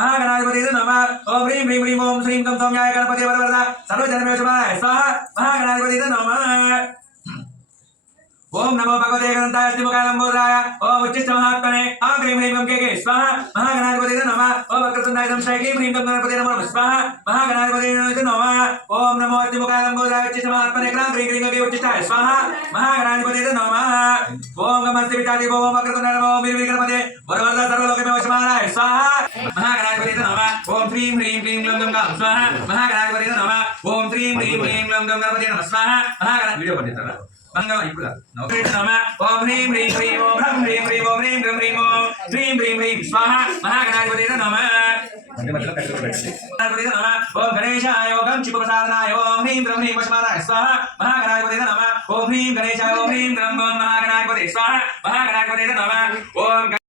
महागणाधिपति नमः। ओम ह्रीं ह्रीं ह्रीं ओम श्रीं कं सौम्याय गणपति वरवरदा। शुभाय। स्वाहा नमः। ओम नमो भगवते ओम उच्चिष्ट महात्मने। ह्रीं ह्रीं स्वाहा, महागणाधिपते नमः। ओम ह्रीं गणपते नमः। स्वाहा, महागणाधिपति పాదంబోదావిచ్చి సమాత్మనేకలాం గ్రీం గ్రీం అవి ఉచితాయ స్వాహ మహాగణాధిపతి నమ. ఓం గమస్తి పితాది ఓం అగ్రతో నమ ఓం వీర వీరపదే వరవరద సర్వలోకమే వశమానాయ. స్వాహ మహాగణాధిపతి నమ. ఓం శ్రీం హ్రీం క్లీం గ్లం గం గం స్వాహ మహాగణాధిపతి నమ. ఓం శ్రీం హ్రీం క్లీం గ్లం గం గణపతి నమ. స్వాహ మహాగణ వీడియో పండితారా మంగళం హ్రీం హ్రీం హ్రీం హ్రీం హ్రీం హ్రీం హ్రీం స్వాహ మహాగణాధిపతి నమ. ఓం గణేశాయ ఓం చిప ప్రసాదనాయ ఓం హ్రీం హ్రీం హ్రీం వశమానాయ స్వాహ మహాగణాధిపతి నమ ఓం హ్రీం గణేశాయ ఓం హ్రీం హ్రీం ఓం మహాగణాధిపతి స్వాహ మహాగణాధిపతి నమ ఓం